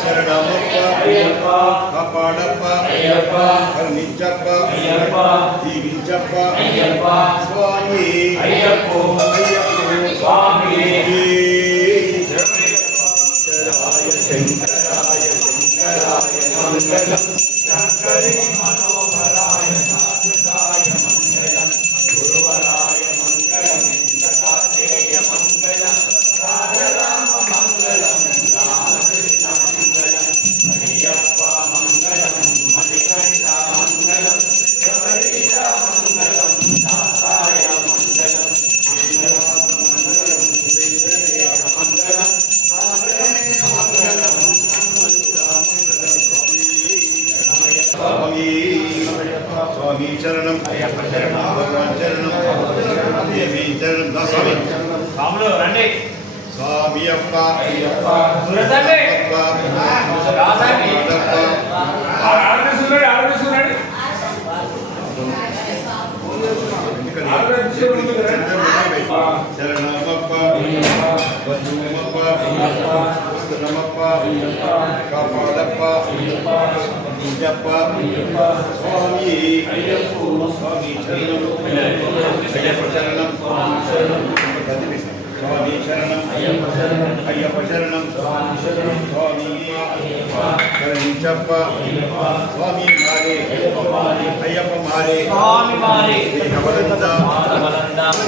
శరణమప్ప కాపాడప్ప కరుణించప్ప దీవించప్ప స్వామి అయ్యప్ప స్వామి శంకరాయ శంకరాయ మంగళం శంకరి మనోహరాయ సాధుతాయ మంగళం గురువరాయ మంగళం దత్తాత్రేయ మంగళం రాజరామ మంగళం రామకృష్ణ మంగళం అయ్యప్ప మంగళం మణికంఠ మంగళం శబరీశ మంగళం దాసాయ మంగళం శ్రీనివాస మంగళం శ్రీధరేయ మంగళం స్వామి చరణం అయ్యప్ప చరణం భగవాన్ చరణం దేవి చరణం స్వామి స్వాములు రండి స్వామి అప్ప అయ్యప్ప అయ్యప్ప శరణమప్ప బంధుమప్ప వస్తునమప్ప కాపాడప్ప పూజప్ప స్వామి స్వామి చరణం అయ్యప్ప చరణం స్వామి శరణం అయ్యప్ప శరణం స్వామి కరుణించప్ప స్వామి మారే అయ్యప్ప మారే దేహబలంద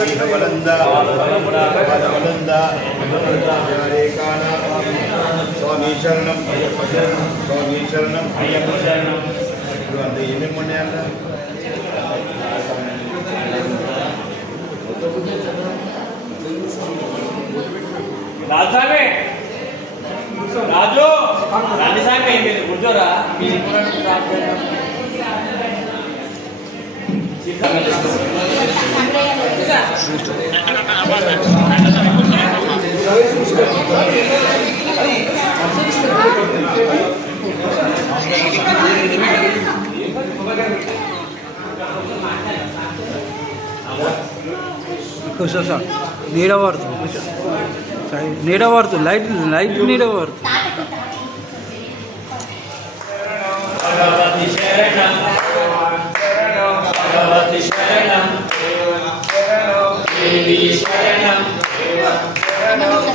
దేహబలంద పాదబలంద యారే కాన స్వామి శరణం అయ్యప్ప శరణం స్వామి శరణం అయ్యప్ప శరణం ఇప్పుడు అంత ఏమేమి ఉన్నాయంట రాజామే రాజు రాణి సామె మీరు కూర్చోరా కూర్చో సార్ నీడ పడుతుంది కూర్చో నీడ పడుతుంది లైట్ లైట్ నీడ పడుతుంది భగవతి శరణం భగవతి శరణం దేవి శరణం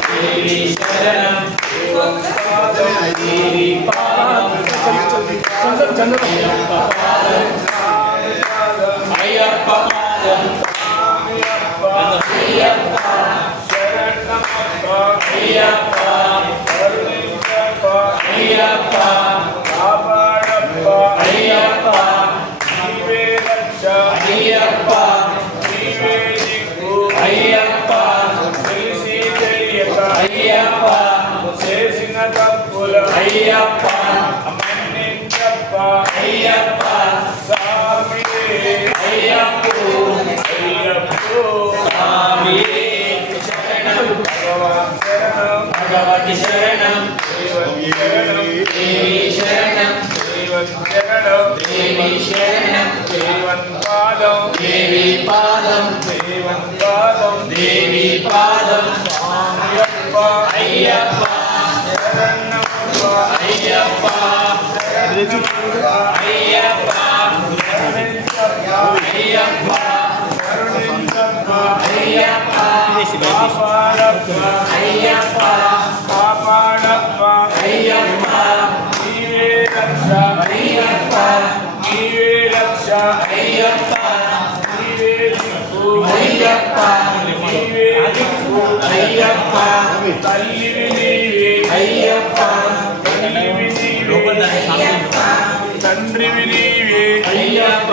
దేవి శరణం దేవి పాదం అయ్యప్ప పాదం అయ్యప్ప అయ్యప్ప అయ్యప్ప కాపాడప్ప అయ్యప్ప నీవే రక్ష అయ్యప్ప నీవే దిక్కు అయ్యప్ప తెలిసి తెలియక అయ్యప్ప చేసిన తప్పుల అయ్యప్ప మన్నించప్ప అయ్యప్ప స్వామి అయ్యప్ప అయ్యప్ప స్వామి భగవతి శరణం దేవి శరణం దేవి శరణం దేవి పాదం దేవి పాదం అయ్యప్ప అయ్యప్ప అయ్యప్ప అయ్యప్ప అయ్యప్ప అయ్యప్ప కాపాడప్ప అయ్యప్ప నీవే రక్ష అయ్యప్ప నీవే రక్ష అయ్యప్ప నీవే దిక్కు అయ్యప్ప నీవే దిక్కు అయ్యప్ప తల్లివి నీవే అయ్యప్ప తల్లివి నీవే అయ్యప్ప తండ్రివి నీవే అయ్యప్ప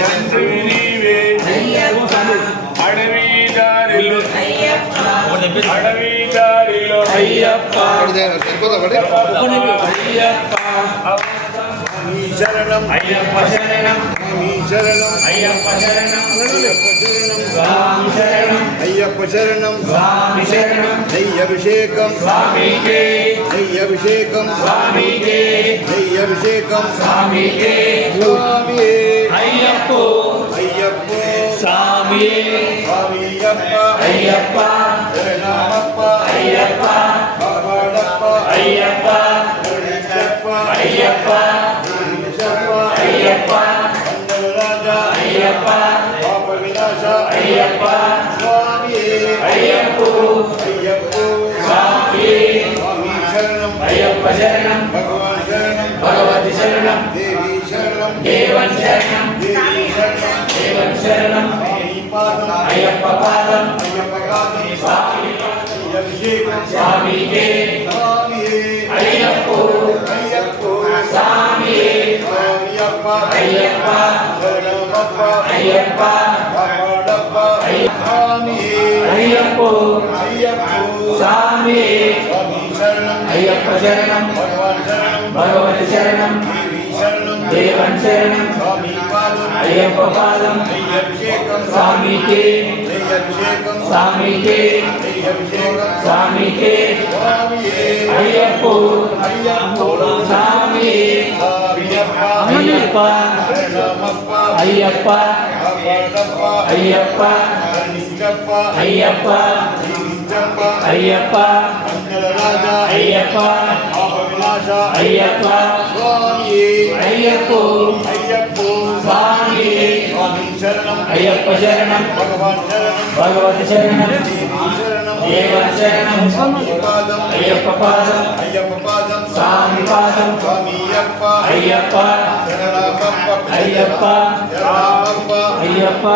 తండ్రివి నీవే అయ్యప్ప అడవి దారిలో అడవి దారిలో అయ్యప్ప శరణం అయ్యప్ప శరణం శరణం అయ్యప్ప శరణం స్వామి శరణం అయ్యప్ప శరణం స్వామి శరణం నెయ్యభిషేకం స్వామికే నెయ్యభిషేకం స్వామికే నెయ్యభిషేకం స్వామికే స్వామి అయ్యప్ప అయ్యప్ప స్వామి స్వామి అయ్యప్ప అయ్యప్ప శరణమప్ప అయ్యప్ప కాపాడప్ప అయ్యప్ప కరుణించప్ప అయ్యప్ప దీవించప్ప అయ్యప్ప మంగళరాజా అయ్యప్ప పాప వినాశ అయ్యప్ప స్వామి అయ్యప్ప అయ్యప్ప స్వామి స్వామి శరణం అయ్యప్ప శరణం భగవాన్ శరణం భగవతి శరణం దేవి శరణం దేవన్ శరణం దేవి శరణం దేవన్ శరణం స్వామి పాదం అయ్యప్ప పాదం అయ్యప్ప పాదం స్వామి అభిషేకం స్వామికే స్వామి అయ్యప్ప అయ్యప్ప స్వామి స్వామియప్ప అయ్యప్ప శరణమప్ప అయ్యప్ప కాపాడప్ప స్వామి అయ్యప్ప అయ్యప్ప స్వామి స్వామి శరణం అయ్యప్ప శరణం భగవాన్ శరణం భగవతి శరణం దేవి శరణం దేవన్ శరణం స్వామి పాదం అయ్యప్ప పాదం అభిషేకం స్వామికే అభిషేకం స్వామికే అభిషేకం స్వామికే స్వామి అయ్యప్ప అయ్యప్ప స్వామి స్వామియప్ప అయ్యప్ప శరణమప్ప అయ్యప్ప కాపాడప్ప అయ్యప్ప కరుణించప్ప అయ్యప్ప దీవించప్ప అయ్యప్ప మంగళరాజా అయ్యప్ప పాప వినాశ అయ్యప్ప స్వామి అయ్యప్ప అయ్యప్ప స్వామి స్వామి శరణం అయ్యప్ప శరణం భగవాన్ శరణం భగవతి శరణం దేవి శరణం దేవన్ శరణం స్వామి పాదం అయ్యప్ప పాదం అయ్యప్ప పాదం స్వామి పాదం స్వామియప్ప అయ్యప్ప శరణమప్ప అయ్యప్ప శరణమప్ప అయ్యప్ప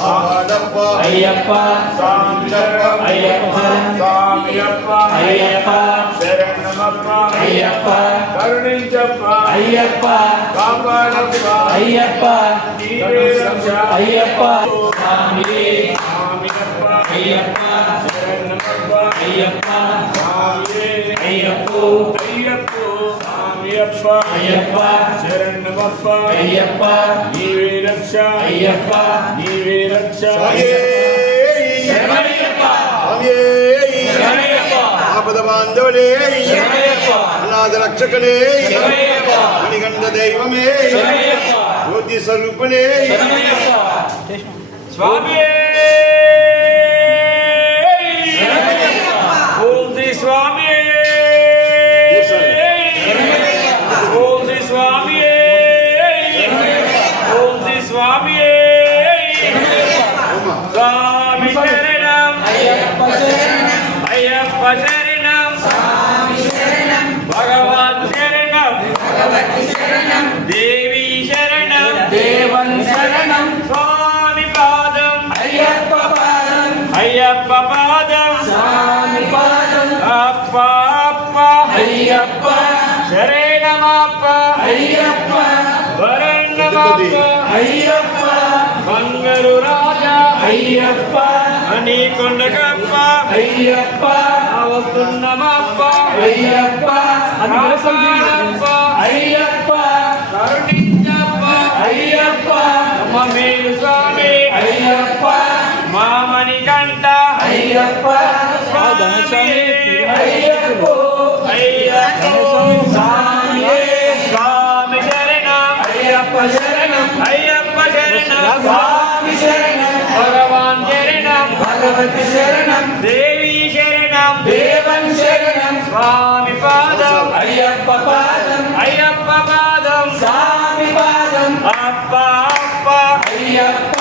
కాపాడప్ప అయ్యప్ప స్వామియప్ప అయ్యప్ప స్వామియప్ప అయ్యప్ప శరణమప్ప అయ్యప్ప కరుణించప్ప అయ్యప్ప కాపాడప్ప అయ్యప్ప నీవే రక్ష అయ్యప్ప స్వామి స్వామియప్ప అయ్యప్ప శరణమప్ప అయ్యప్ప స్వామియే అయ్యప్ప అయ్యప్ప స్వామియప్ప అయ్యప్ప శరణమప్ప అయ్యప్ప నీవే రక్ష అయ్యప్ప నీవే రక్ష స్వామి శరణయ్యప్ప స్వామి శరణయ్యప్ప ఆపద బాంధవుడే శరణయ్యప్ప అనాథ రక్షకుడే శరణయ్యప్ప మణిగంధ దైవమే శరణయ్యప్ప జ్యోతి స్వరూపుడే శరణయ్యప్ప స్వామి ఓం శ్రీ స్వామి ఓం శ్రీ స్వామి ఓం శ్రీ స్వామి స్వామి శరణం అయ్యప్ప శరణం అయ్యప్ప శరణం స్వామి శరణం భగవాన్ శరణం భగవతి శరణం దేవి శరణం దేవన్ శరణం స్వామి పాదం అయ్యప్ప పాదం అయ్యప్ప పాదం స్వామి పాదం అప్ప అప్ప అయ్యప్ప శరణమప్ప అయ్యప్ప వరణమప్ప అయ్యప్ప బంగారు రాజా అయ్యప్ప నీకొండగప్ప అయ్యప్ప వస్తున్నమప్ప అయ్యప్ప కాపాడప్ప అయ్యప్ప కరుణించప్ప అయ్యప్ప మమ్మేలు స్వామి అయ్యప్ప మామణి కంట అయ్యప్ప స్వామి అయ్యప్ప అయ్యప్ప స్వామి స్వామి శరణం అయ్యప్ప శరణం అయ్యప్ప శరణం స్వామి శరణం భగవాన్ శరణం భగవతి శరణం దేవి శరణం దేవన్ శరణం స్వామి పాదం అయ్యప్ప పాదం అయ్యప్ప పాదం స్వామి పాదం అప్ప అప్ప అయ్యప్ప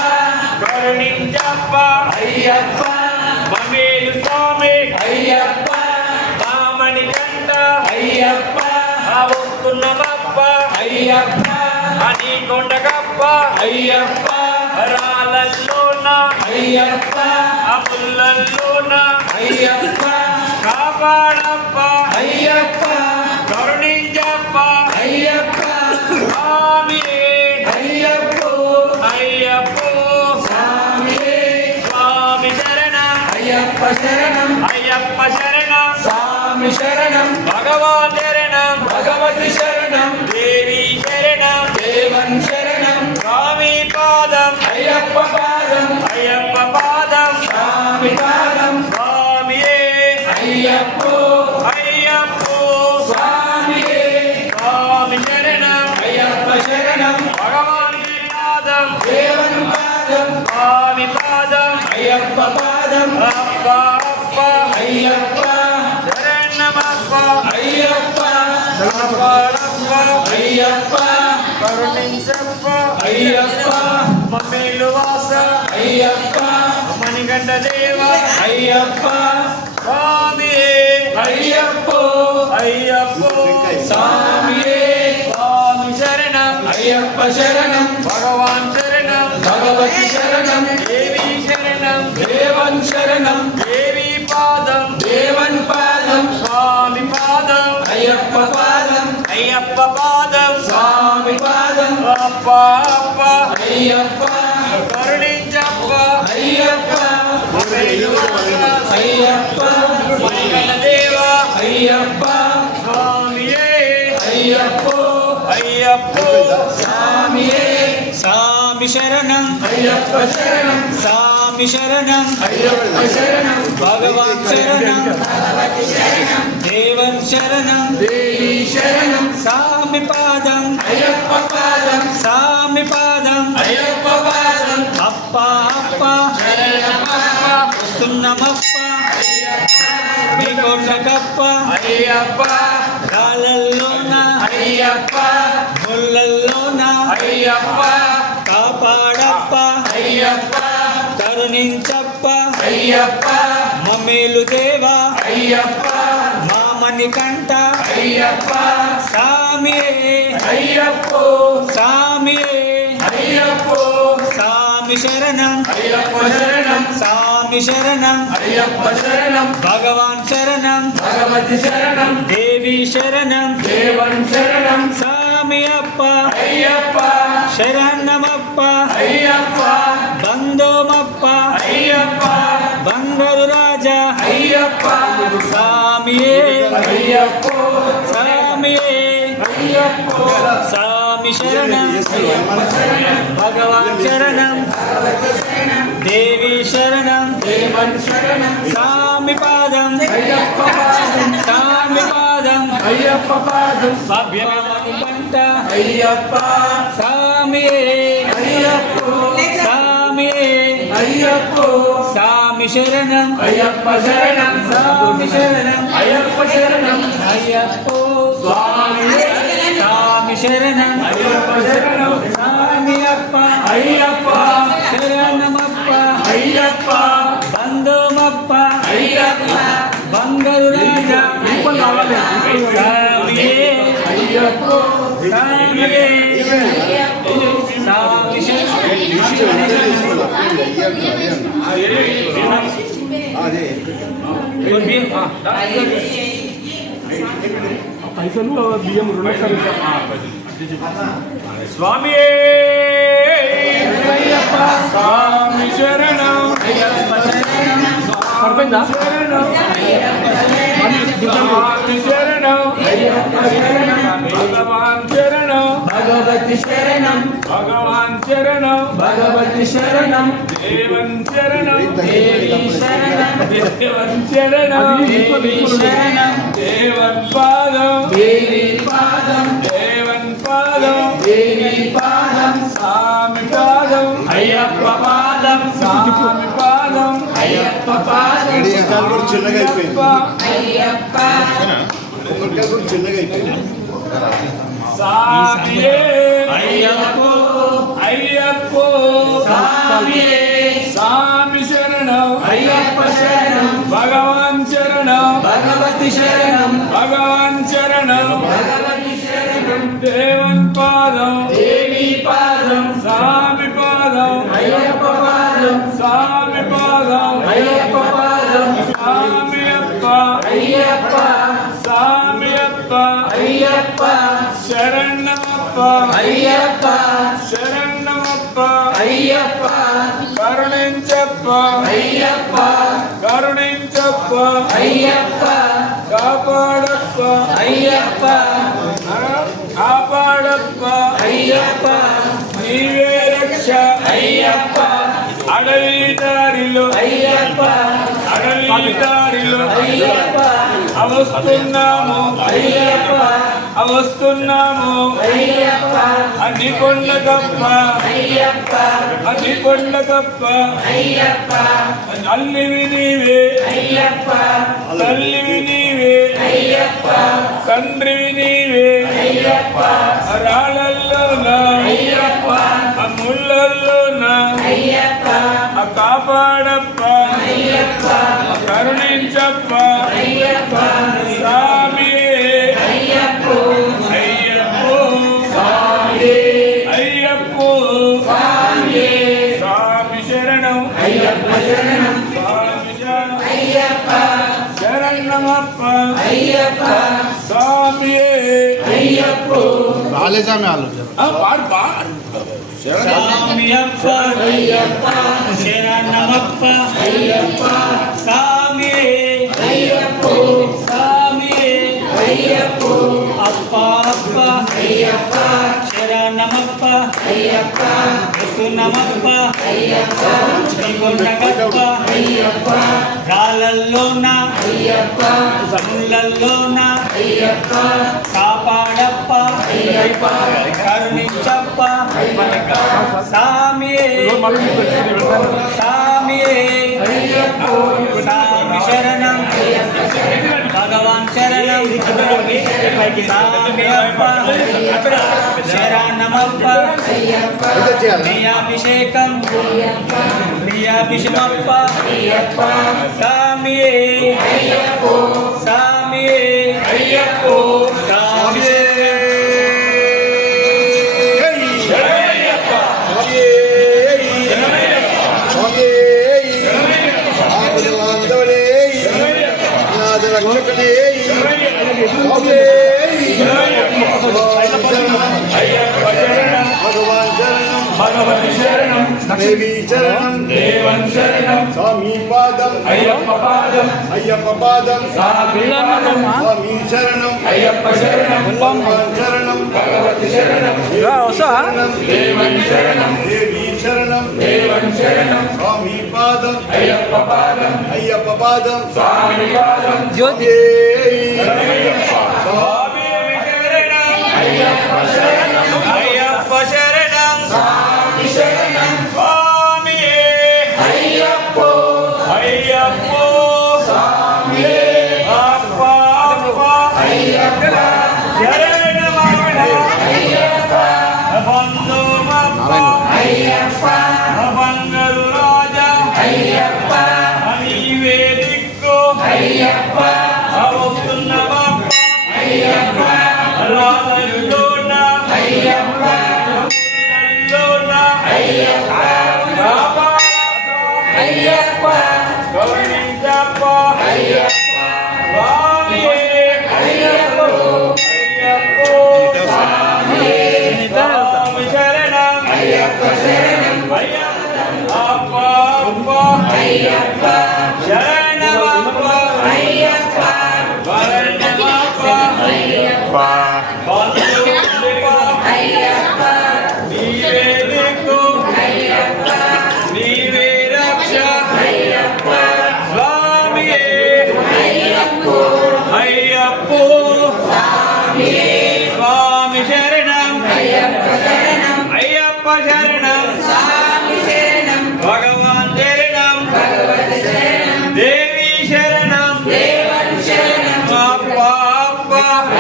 కరుణించప్ప అయ్యప్ప మమ్మేలు స్వామి అయ్యప్ప మామణి కంట అయ్యప్ప వస్తున్నమప్ప అయ్యప్ప అని కొండగప్ప అయ్యప్ప రాళ్ళల్లోన అయ్యప్ప అముళ్ళల్లోన అయ్యప్ప కాపాడప్ప అయ్యప్ప కరుణించప్ప అయ్యప్ప స్వామి అయ్యప్ప అయ్యప్ప స్వామి స్వామి శరణం అయ్యప్ప శరణం అయ్యప్ప శరణం స్వామి శరణం భగవాన్ శరణం భగవతి శరణం దేవి శరణం దేవన్ శరణం స్వామి పాదం అయ్యప్ప పాదం అయ్యప్ప పాదం స్వామి పాదం స్వామియే అయ్యప్ప అయ్యప్ప స్వామి స్వామి శరణం అయ్యప్ప శరణం భగవాన్ పాదం దేవన్ పాదం స్వామి పాదం అయ్యప్ప పాదం అప్ప అప్ప అయ్యప్ప శరణమప్ప అయ్యప్ప కాపాడప్ప అయ్యప్ప కరుణించప్ప అయ్యప్ప మమ్మేలు వాస అయ్యప్ప మణికంఠ దేవ అయ్యప్ప స్వామియే అయ్యప్పో అయ్యప్పో స్వామియే స్వామి శరణం అయ్యప్ప శరణం భగవాన్ శరణం భగవతి శరణం దేవి శరణం దేవన్ శరణం దేవి పాదం దేవన్ పాదం స్వామి పాదం అయ్యప్ప పాదం అయ్యప్ప పాదం స్వామి పాదం అప్ప అప్ప అయ్యప్ప కరుణించప్ప అయ్యప్ప మమ్మేలు వాస అయ్యప్ప మణికంఠ దేవ అయ్యప్ప స్వామియే అయ్యప్పో అయ్యప్పో స్వామియే స్వామి శరణం అయ్యప్ప శరణం స్వామి శరణం అయ్యప్ప శరణం భగవాన్ శరణం దేవన్ శరణం దేవి శరణం స్వామి పాదం అయ్యప్ప పాదం స్వామి పాదం అయ్యప్ప పాదం అప్ప అప్ప శరణప్ప వస్తున్నామప్ప మీ కొండకప్ప అయ్యప్ప రాళ్ళల్లోన అయ్యప్ప ముళ్ళల్లోన అయ్యప్ప కాపాడప్ప అయ్యప్ప కరుణించప్ప అయ్యప్ప మమ్మేలు దేవా అయ్యప్ప మామని కంట అయ్యప్ప సామియే అయ్యప్పో సామియే అయ్యప్పో సామి శరణం అయ్యప్ప శరణం సామి శరణం అయ్యప్ప శరణం భగవాన్ శరణం భగవతి శరణం దేవి శరణం దేవన్ శరణం సామి అప్ప అయ్యప్ప శరణమప్ప అయ్యప్ప బంధోమప్ప అయ్యప్ప బంగారు రాజా అయ్యప్ప సామియే అయ్యప్పో సామియే అయ్యప్పో సామి శరణం భగవాన్ శరణం దేవి శరణం దేవన్ శరణం సామి పాదం అయ్యప్ప పాదం సామి పాదం అయ్యప్ప పాదం భవ్యమని కంట అయ్యప్ప సామియే అయ్యప్పో సామియే అయ్యప్పో సామి శరణం అయ్యప్ప శరణం సామి శరణం అయ్యప్ప శరణం అయ్యప్పో స్వామియే సామి శరణం అయ్యప్ప శరణం సామి అప్ప అయ్యప్ప శరణమప్ప అయ్యప్ప బంధుమప్ప అయ్యప్ప బంగారు రాజా సామియే అయ్యప్పో సామియే సామి స్వామి అయ్యప్ప స్వామి శరణం అయ్యప్ప శరణం శరణం స్వామి శరణం అయ్యప్ప శరణం భగవాన్ శరణం భగవతి శరణం భగవాన్ శరణం భగవతి శరణం దేవన్ శరణం దేవి శరణం దేవన్ శరణం దేవి శరణం దేవన్ పాదం దేవి పాదం దేవన్ పాదం దేవి పాదం స్వామి పాదం అయ్యప్ప పాదం స్వామి పాదం అయ్యప్ప పాదం కొబ్బరికాయలు కూడా చిన్నగా అయిపోయింది అయ్యప్ప కొబ్బరికాయలు కూడా చిన్నగా అయిపోయింది స్వామియే అయ్యప్పో అయ్యప్పో స్వామియే స్వామి శరణం అయ్యప్ప శరణం భగవాన్ శరణం భగవతి శరణం భగవాన్ శరణం భగవతి శరణం దేవన్ పాదం దేవి పాదం స్వామి పాదం అయ్యప్ప పాదం స్వామి పాదం అయ్యప్ప పాదం స్వామి అప్ప అయ్యప్ప స్వామి అప్ప అయ్యప్ప శరణమప్ప అయ్యప్ప శరణమప్ప అయ్యప్ప కరుణించప్ప అయ్యప్ప కరుణించప్ప అయ్యప్ప కాపాడప్ప అయ్యప్ప కాపాడప్ప అయ్యప్ప నీవే రక్ష అయ్యప్ప అడవి దారిలో అయ్యప్ప అడవి దారిలో అయ్యప్ప అవస్తున్నాము అయ్యప్ప అవస్తున్నాము అయ్యప్ప అన్ని కొండకప్ప అయ్యప్ప అన్ని కొండకప్ప అయ్యప్ప అల్లివి నీవే అయ్యప్ప తల్లివి నీవే అయ్యప్ప తండ్రివి నీవే అయ్యప్ప రాళ్ళల్లోన అయ్యప్ప ఆ ముళ్ళల్లోన అయ్యప్ప ఆ కాపాడప్ప అయ్యప్ప కరుణించప్ప అయ్యప్ప స్వామి అయ్యప్ప అయ్యప్పో స్వామి అయ్యప్పో స్వామి స్వామి శరణం అయ్యప్ప శరణం స్వామి శరణం అయ్యప్ప శరణమప్ప అయ్యప్ప స్వామి అయ్యప్ప రాలేసామి వాళ్ళు పాడు పాడు స్వామియప్ప అయ్యప్ప శరణమప్ప అయ్యప్ప స్వామి అయ్యప్ప స్వామి అయ్యప్ప అప్ప అప్ప అయ్యప్ప శరణమప్ప అయ్యప్ప వసునమప్ప అయ్యప్ప శ్రీకొండగప్ప అయ్యప్ప రాళ్ళల్లోన అయ్యప్ప ముళ్ళల్లోన అయ్యప్ప కాపాడప్ప అయ్యప్ప కరుణించప్ప స్వామి స్వామి స్వామి శరణం భగవాన్ శరణం స్వామి అప్ప శరణమప్ప అయ్యప్ప ప్రియాభిషేకం ప్రియాభిషమప్ప అయ్యప్ప స్వామి అయ్యప్ప స్వామి అయ్యప్పో స్వామి భగవాన్ శరణం భగవతి శరణం దేవి శరణం దేవన్ శరణం స్వామి పాదం అయ్యప్ప పాదం అయ్యప్ప పాదం స్వామి పాదం స్వామి శరణం అయ్యప్ప శరణం భగవాన్ శరణం భగవతి శరణం శరణం దేవన్ శరణం దేవి శరణం దేవన్ శరణం స్వామి పాదం అయ్యప్ప పాదం అయ్యప్ప పాదం స్వామి పాదం జ్యోతి స్వామి శరణం అయ్యప్ప శరణం అయ్యప్ప శరణం స్వామి శరణం స్వామి అయ్యప్ప అయ్యప్ప స్వామి అప్ప అప్ప అయ్యప్ప శరణమప్ప అయ్యప్ప బంధుమప్ప అయ్యప్ప బంగారు రాజా అయ్యప్ప నీవే దిక్కు అయ్యప్ప వస్తున్నమప్ప అయ్యప్ప రాజులోన అయ్యప్ప లోన అయ్యప్ప అయ్యప్ప గౌరీజప్ప అయ్యప్ప స్వామి అయ్యప్ప అయ్యప్ప స్వామి స్వామి శరణం అయ్యప్ప శరణం అయ్యప్ప అప్ప అప్ప అయ్యప్ప శరణమప్ప అయ్యప్ప వరణమప్ప అయ్యప్ప బంధుమప్ప అయ్యప్ప నీవే దిక్కు అయ్యప్ప నీవే రక్ష అయ్యప్ప స్వామి అయ్యప్ప అయ్యప్ప స్వామి స్వామి శరణం అయ్యప్ప శరణం అయ్యప్ప శరణం స్వామి శరణం భగవాన్ శరణం భగవతి శరణం దేవి శరణం దేవన్ శరణం అప్ప అప్ప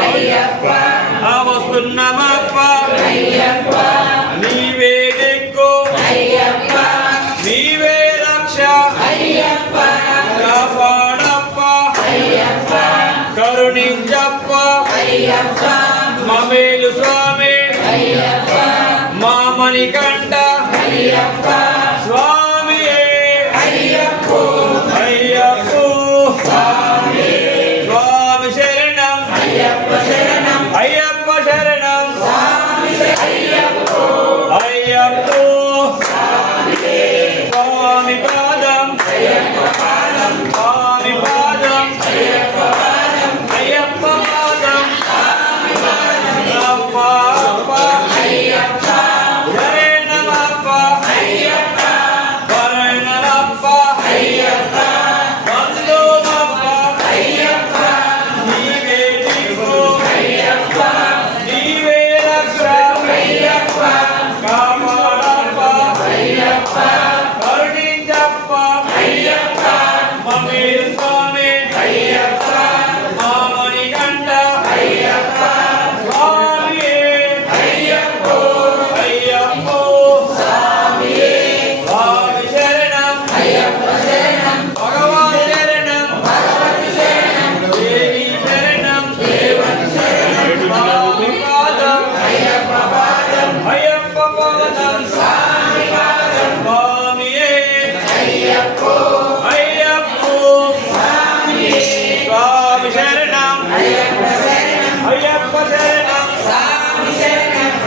అయ్యప్ప వస్తున్నమప్ప అయ్యప్ప నీవే దిక్కు అయ్యప్ప నీవే రక్ష అయ్యప్ప కాపాడప్ప అయ్యప్ప కరుణించప్ప అయ్యప్ప మమేలు స్వామి అయ్యప్ప మామణికంఠ అయ్యప్ప స్వామి అయ్యప్ప అయ్యప్ప స్వామి స్వామి శరణం అయ్యప్ప శరణం అయ్యప్ప శరణం స్వామి అయ్యప్ప అయ్యప్ప స్వామి పాదం అయ్యప్ప పాదం స్వామి పాదం అయ్యప్ప పాదం అయ్యప్ప పాదం అప్ప అప్ప అయ్యప్ప శరణమప్ప అయ్యప్ప వరణమప్ప అయ్యప్ప బంధుమప్ప అయ్యప్ప నీవే దిక్కు అయ్యప్ప నీవే రక్ష అయ్యప్ప కాపాడప్ప అయ్యప్ప కరుణించప్ప అయ్యప్ప మమేలు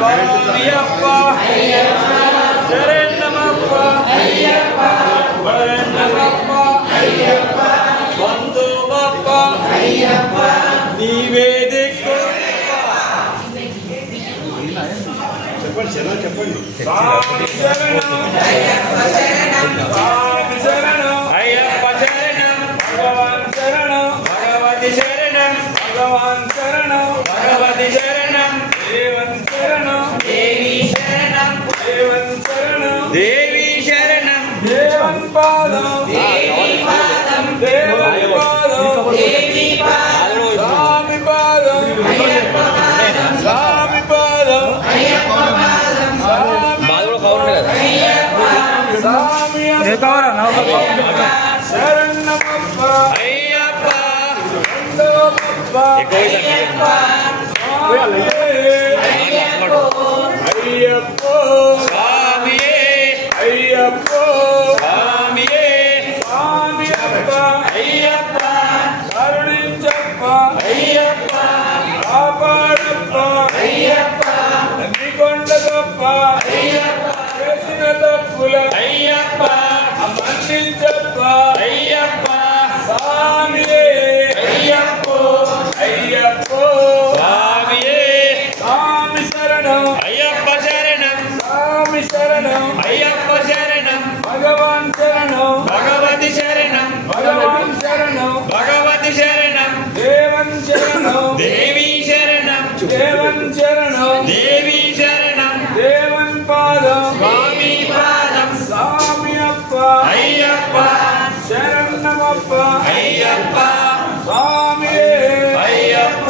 స్వామియప్ప శరణమప్ప వరణమప్ప బంధువప్ప నీవే దిక్కు చెప్పండి స్వామి శరణం స్వామి శరణం అయ్యప్ప శరణం భగవాన్ శరణం భగవతి శరణం భగవాన్ శరణం భగవతి శరణం దేవన్ శరణం దేవి శరణం దేవన్ శరణం దేవి శరణం దేవన్ పాదం దేవి పాదం దేవన్ పాదం దేవి పాదం స్వామి పాదం అయ్యప్ప పాదం స్వామి పాదం అయ్యప్ప పాదం స్వామి ఏ కావాలన్నా శరణమప్ప అయ్యప్ప బంధువప్ప అయ్యప్ప అయ్యప్ప స్వామియే అయ్యప్ప స్వామియే స్వామియప్ప అయ్యప్ప కరుణించప్ప అయ్యప్ప కాపాడప్ప అయ్యప్ప నందికొండగప్ప అయ్యప్ప చేసిన తప్పుల అయ్యప్ప మన్నించప్ప అయ్యప్ప స్వామియే అయ్యప్ప అయ్యప్ప స్వామియే స్వామి శరణం అయ్యప్ప శరణం స్వామి శరణం అయ్యప్ప శరణం భగవాన్ శరణం భగవతి శరణం భగవాన్ శరణం భగవతి శరణం దేవన్ శరణం దేవి శరణం దేవన్ శరణం దేవి శరణం దేవన్ పాదం స్వామి పాదం స్వామి అప్ప అయ్యప్ప శరణమప్ప అయ్యప్ప స్వామియే అయ్యప్ప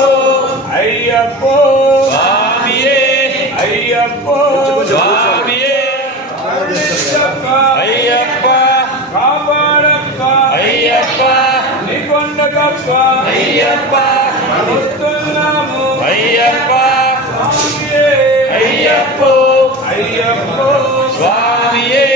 అయ్యప్ప స్వామియే అయ్యప్ప స్వామియే కరుణించప్ప అయ్యప్ప కాపాడప్ప అయ్యప్ప నికొండగప్ప అయ్యప్ప వస్తున్నాము అయ్యప్ప స్వామియే అయ్యప్ప అయ్యప్ప స్వామియే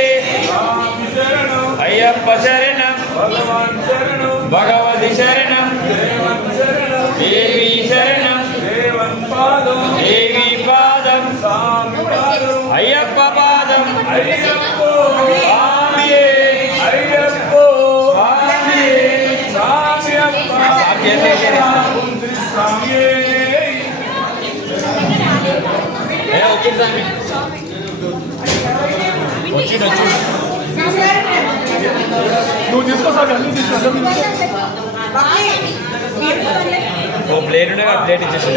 స్వామి శరణం అయ్యప్ప శరణం భగవాన్ శరణం భగవతి శరణం దేవన్ శరణం దేవి శరణం దేవన్ పాదం దేవి పాదం స్వామి పాదం అయ్యప్ప పాదం అయ్యప్ప స్వామియే అయ్యప్ప స్వామియే స్వామి అప్ప స్వామియే నువ్వు తీసుకోసారి అన్ని తీసుకో ఓ ప్లేట్ ఉండే ఆ ప్లేట్ ఇచ్చేసి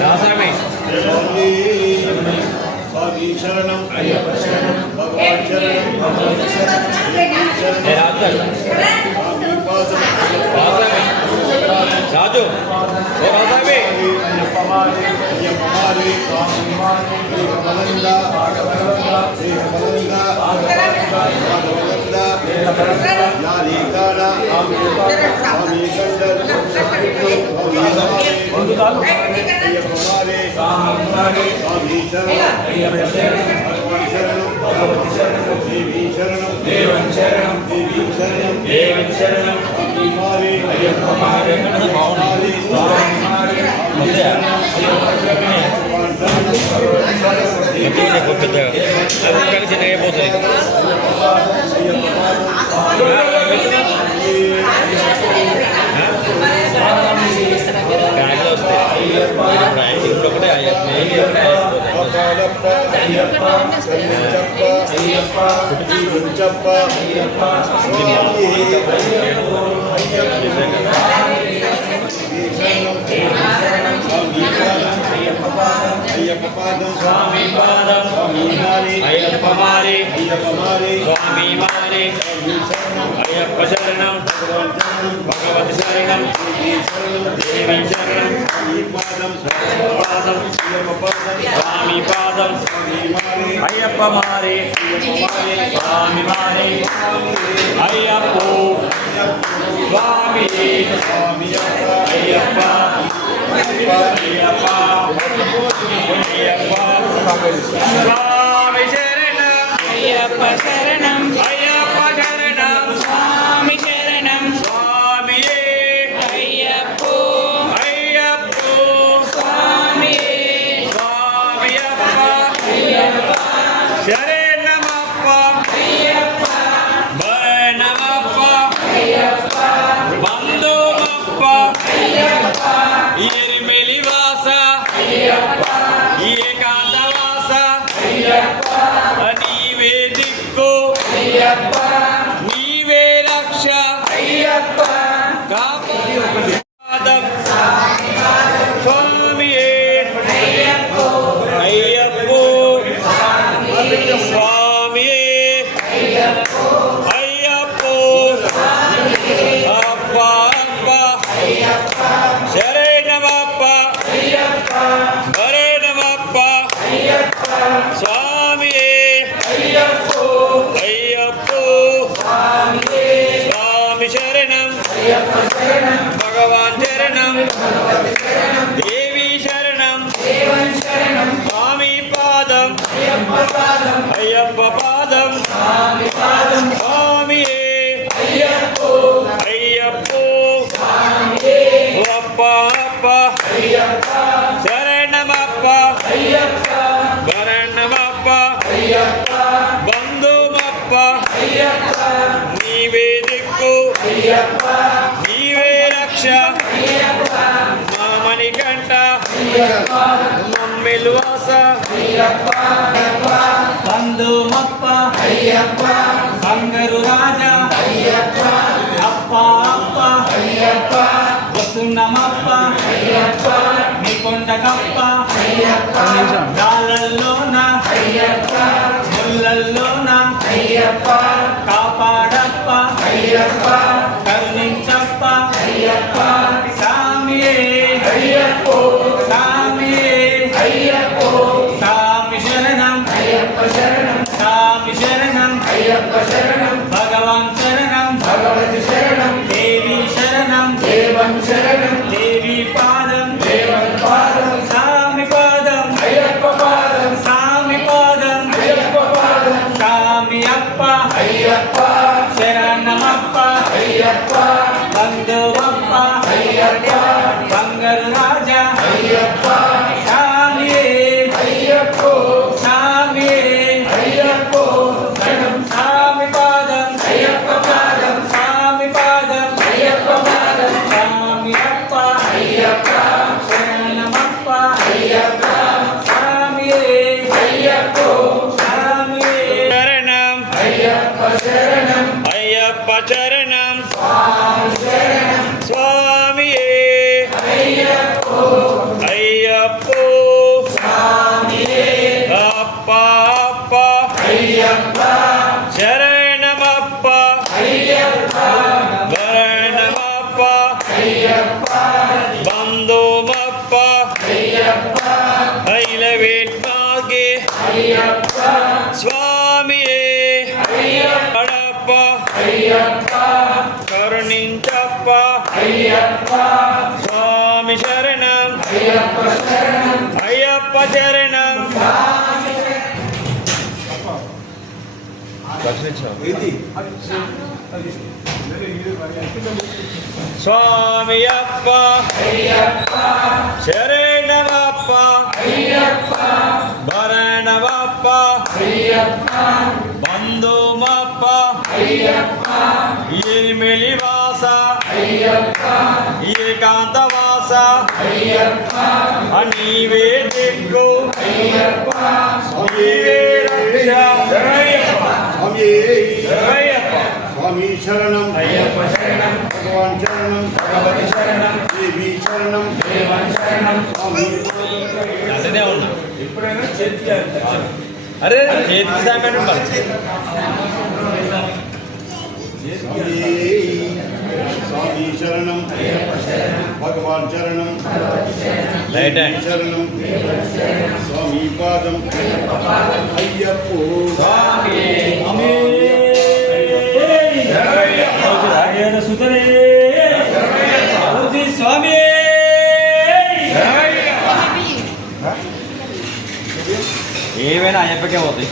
రాసామి స్వామి శరణం అయ్యప్ప శరణం భగవాన్ శరణం భగవతి శరణం ఏ రాజు స్వామి పాదం రాసామి రాజు ఏ రాసామి అయ్యప్ప మారే స్వామి మారే బలంద బలంద యారీకాడ స్వామి కండర్ అయ్యప్ప మారే స్వామి శరణం భగవాన్ శరణం భగవతి శరణం దేవి శరణం దేవన్ శరణం దేవి శరణం దేవన్ శరణం స్వామి మారే అయ్యప్ప మారే మారే స్వామి మారే చిన్నగా అయిపోతుంది బ్యాగ్లో వస్తాయి ఇప్పుడు ఒకటే అయ్యప్ప పాదం స్వామి పాదం స్వామి మారే అయ్యప్ప మారే అయ్యప్ప మారే స్వామి మారే అయ్యప్ప శరణం భగవతి శరణం దేవి శరణం పాదం పాదం అయ్యప్ప పాదం స్వామి పాదం అయ్యప్ప మారే స్వామి మారే అయ్యప్ప స్వామి అయ్యప్ప అయ్యప్ప అయ్యప్ప స్వామి శరణం అయ్యప్ప శరణం అయ్యప్ప శరణం స్వామి శరణం స్వామియే అయ్యప్పో అయ్యప్పో స్వామియే స్వామియప్ప అయ్యప్ప శరణమప్ప అయ్యప్ప భరణమప్ప అయ్యప్ప బంధుమప్ప అయ్యప్ప ఎరిమెలివాస అయ్యప్ప ఏకాంతవాస అయ్యప్ప నీవే దిక్కు అయ్యప్ప నీవే రక్ష అయ్యప్ప కాపాదం స్వామియే అయ్యప్పో అయ్యప్పో స్వామియే అయ్యప్పో అయ్యప్పో అప్ప అప్ప అయ్యప్ప శరణమప్ప అయ్యప్ప భరణమప్ప అయ్యప్ప స్వామియే అయ్యప్పో అయ్యప్పో స్వామియే స్వామి శరణం అయ్యప్ప శరణం భగవాన్ శరణం భగవతి శరణం దేవి శరణం దేవన్ శరణం స్వామి పాదం అయ్యప్ప పాదం అయ్యప్ప పాదం స్వామి పాదం స్వామియే అయ్యప్పో అయ్యప్పో స్వామియే అప్ప అప్ప అయ్యప్ప శరణమప్ప అయ్యప్ప భరణమప్ప అయ్యప్ప బంధుమప్ప అయ్యప్ప నీవే దిక్కు అయ్యప్ప నీవే రక్ష అయ్యప్ప మామణికంఠ అయ్యప్ప మమ్మెలువాస అయ్యప్ప బంధుమప్ప అయ్యప్ప బంగారు రాజా అయ్యప్ప అప్ప అప్ప అయ్యప్ప వస్తున్నమప్ప అయ్యప్ప నీ కొండకప్ప అయ్యప్ప గాలల్లోన అయ్యప్ప ముళ్ళల్లోన అయ్యప్ప కాపాడప్ప అయ్యప్ప కరుణించప్ప అయ్యప్ప సామియే అయ్యప్పో సామియే అయ్యప్పో సామి శరణం అయ్యప్ప శరణం సామి శరణం అయ్యప్ప శరణం భగవాన్ శరణం భగవతి శరణం దేవి శరణం దేవన్ శరణం దేవి పాదం దేవన్ పాదం సామి పాదం అయ్యప్ప పాదం సామి పాదం అయ్యప్ప పాదం సామి అప్ప అయ్యప్ప శరణమప్ప అయ్యప్ప బంధువప్ప అయ్యప్ప బంగారు రాజా అయ్యప్ప సామియే అయ్యప్పో సామియే అయ్యప్పో శరణం సామి పాదం అయ్యప్ప పాదం సామి పాదం అయ్యప్ప పాదం సామి అప్ప అయ్యప్ప శరణమప్ప అయ్యప్ప సామియే అయ్యప్పో సామియే శరణం అయ్యప్ప శరణం అయ్యప్ప చరణం స్వామి శరణం స్వామియే అయ్యప్పో అయ్యప్పో స్వామియే అప్ప అప్ప అయ్యప్ప శరణమప్ప అయ్యప్ప భరణమప్ప అయ్యప్ప బంధుమప్ప అయ్యప్ప ఐలవేట్మాగే అయ్యప్ప స్వామియే అయ్యప్ప అడప్ప అయ్యప్ప కరుణించప్ప అయ్యప్ప స్వామి శరణం అయ్యప్ప శరణం అయ్యప్ప శరణం స్వామి అప్ప అయ్యప్ప శరణమప్ప అయ్యప్ప భరణమప్ప అయ్యప్ప బంధుమప్ప అయ్యప్ప ఎరిమెలివాస అయ్యప్ప ఏకాంతవాస అయ్యప్ప నీవే దిక్కు అయ్యప్ప నీవే రక్ష స్వామి అయ్యప్ప స్వామి శరణం అయ్యప్ప శరణం భగవాన్ శరణం భగవతి శరణం దేవి శరణం దేవన్ శరణం స్వామి అంటేనే ఉన్నా అరే చేతికి సామెట్ ఉండాలి స్వామి శరణం భగవాన్ శరణం లైట్ అండ్ శరణం స్వామి పాదం అయ్యప్పో సుతరే స్వామి ఏమైనా అయ్యప్పకే పోతాయి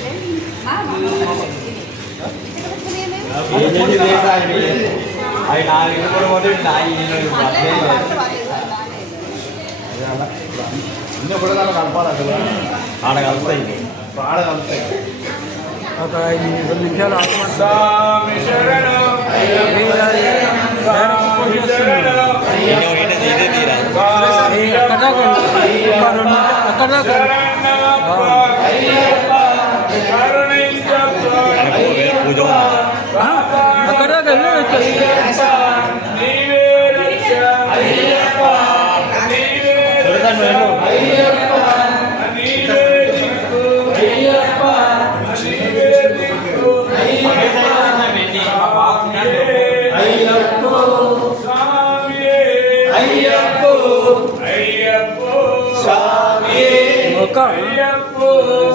అవి నా ఇల్లు కూడా పోతే నా ఇల్లు అన్నీ కూడా కలపాలి అసలు ఆడ కలుస్తాయి ఆడ కలుస్తాయి. ఒక 2 నిమిషాలు ఆగమంటారా? స్వామి శరణం స్వామి శరణం ఇదే తీరా అక్కడ దాకా అక్కడ దాకా శరణమప్ప అయ్యప్ప కరుణించప్ప పూజ అక్కడ దాకా వెళ్ళి నీవే రక్ష అయ్యప్ప నీవే రక్ష అయ్యప్ప నీవే దిక్కు అయ్యప్ప నీవే దిక్కు అయ్యప్ప స్వామియే అయ్యప్ప అయ్యప్ప స్వామియే ఒక అయ్యప్ప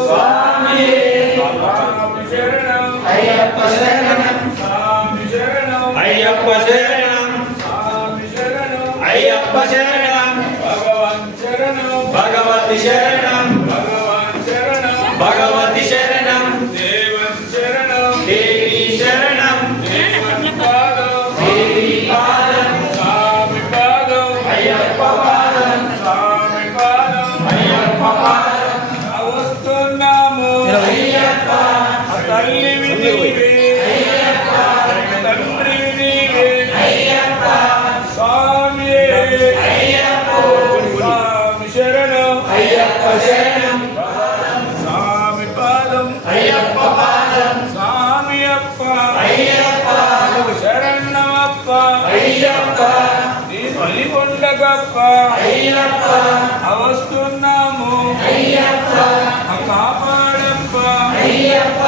స్వామియే స్వామి శరణం అయ్యప్ప శరణం స్వామి శరణం అయ్యప్ప శరణం స్వామి శరణం అయ్యప్ప శరణం భగవాన్ శరణం భగవతి శరణం భగవాన్ శరణం భగవతి శరణం దేవన్ శరణం దేవి శరణం దేవన్ పాదం దేవి పాదం స్వామి పాదం అయ్యప్ప పాదం స్వామి పాదం అయ్యప్ప పాదం వస్తున్నాము అయ్యప్ప తల్లివి నీవే తండ్రివి నీవే స్వామియే స్వామి శరణం అయ్యప్ప శరణం స్వామి పాదం అయ్యప్ప పాదం స్వామి అప్ప అయ్యప్ప శరణమప్ప అయ్యప్ప నీ బలిగొండగప్ప అయ్యప్ప అవస్తున్నాము అయ్యప్ప కాపాడప్ప అయ్యప్ప